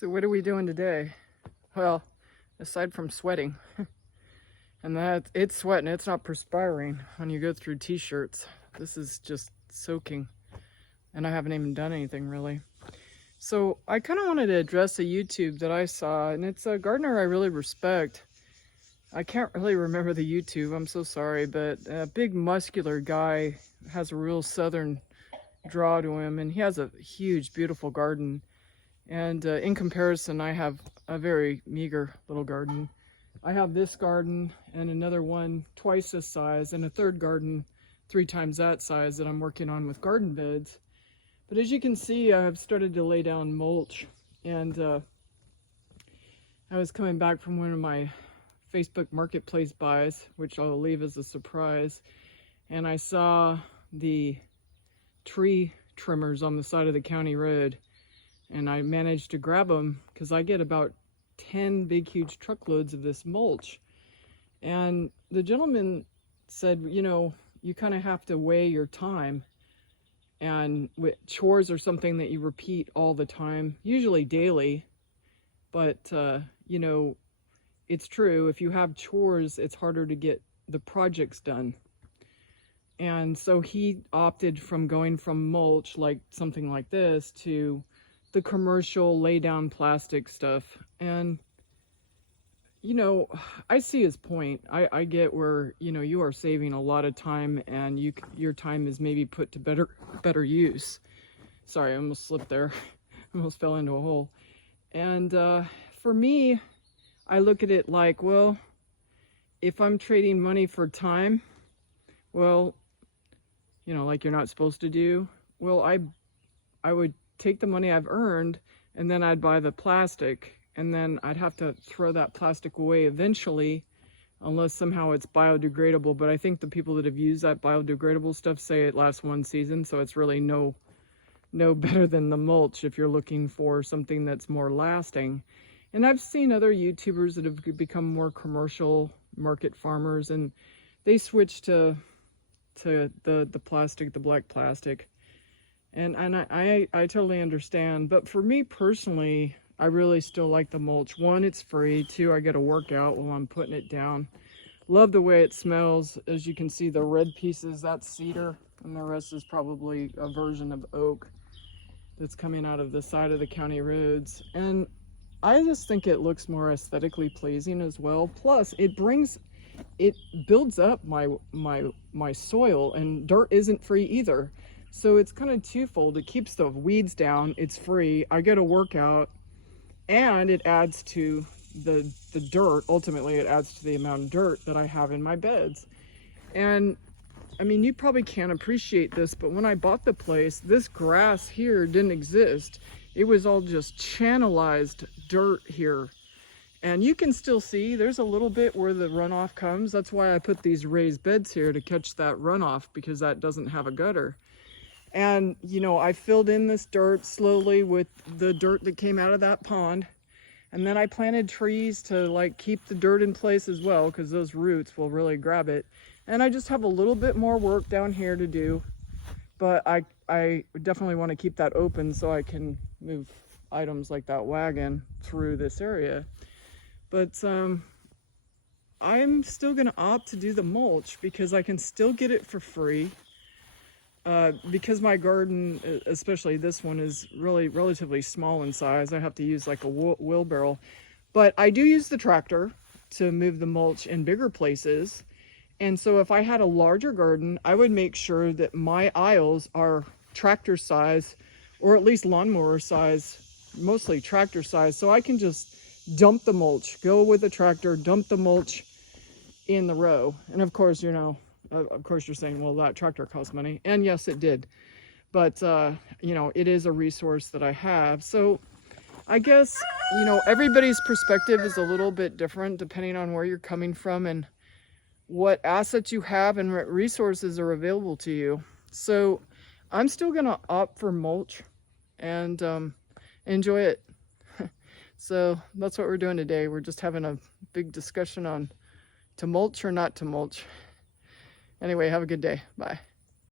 So what are we doing today? Well, aside from sweating, and that it's sweating, it's not perspiring when you go through t-shirts. This is just soaking, and I haven't even done anything really. So I kind of wanted to address a YouTube that I saw, and it's a gardener I really respect. I can't really remember the YouTube, I'm so sorry, but a big muscular guy, has a real southern draw to him, and he has a huge, beautiful garden. And in comparison, I have a very meager little garden. I have this garden and another one twice this size, and a third garden 3 times that size that I'm working on with garden beds. But as you can see, I've started to lay down mulch, and I was coming back from one of my Facebook Marketplace buys, which I'll leave as a surprise, and I saw the tree trimmers on the side of the county road, and I managed to grab them because I get about 10 big huge truckloads of this mulch. And the gentleman said, you know, you kind of have to weigh your time, and chores are something that you repeat all the time, usually daily. But you know, it's true, if you have chores, it's harder to get the projects done. And so he opted from going from mulch, like something like this, to the commercial lay down plastic stuff. And you know, I see his point. I get where, you know, you are saving a lot of time, and your time is maybe put to better use. Sorry, I almost slipped there. I almost fell into a hole. And for me, I look at it like, well, if I'm trading money for time, well, you know, like you're not supposed to do, well, I would take the money I've earned, and then I'd buy the plastic, and then I'd have to throw that plastic away eventually, unless somehow it's biodegradable. But I think the people that have used that biodegradable stuff say it lasts 1 season, so it's really no better than the mulch if you're looking for something that's more lasting. And I've seen other YouTubers that have become more commercial market farmers, and they switch to the plastic, the black plastic. And I totally understand. But for me personally, I really still like the mulch. 1, it's free. 2, I get a workout while I'm putting it down. Love the way it smells. As you can see, the red pieces, that's cedar, and the rest is probably a version of oak that's coming out of the side of the county roads. And I just think it looks more aesthetically pleasing as well. Plus, it builds up my soil, and dirt isn't free either. So it's kind of twofold. It keeps the weeds down, it's free, I get a workout, and it adds to the dirt. Ultimately, it adds to the amount of dirt that I have in my beds. And I mean, you probably can't appreciate this, but when I bought the place, this grass here didn't exist. It was all just channelized dirt here. And you can still see there's a little bit where the runoff comes. That's why I put these raised beds here, to catch that runoff, because that doesn't have a gutter. And, you know, I filled in this dirt slowly with the dirt that came out of that pond. And then I planted trees to like keep the dirt in place as well, because those roots will really grab it. And I just have a little bit more work down here to do. But I definitely want to keep that open so I can move items like that wagon through this area. But I'm still going to opt to do the mulch because I can still get it for free. Because my garden, especially this one, is really relatively small in size. I have to use like a wheelbarrow. But I do use the tractor to move the mulch in bigger places. And so if I had a larger garden, I would make sure that my aisles are tractor size, or at least lawnmower size, mostly tractor size, so I can just dump the mulch, go with the tractor, dump the mulch in the row. And of course, you know, of course you're saying, well, that tractor costs money. And yes, it did. But, you know, it is a resource that I have. So I guess, you know, everybody's perspective is a little bit different depending on where you're coming from and what assets you have and what resources are available to you. So I'm still going to opt for mulch and enjoy it. So that's what we're doing today. We're just having a big discussion on to mulch or not to mulch. Anyway, have a good day. Bye.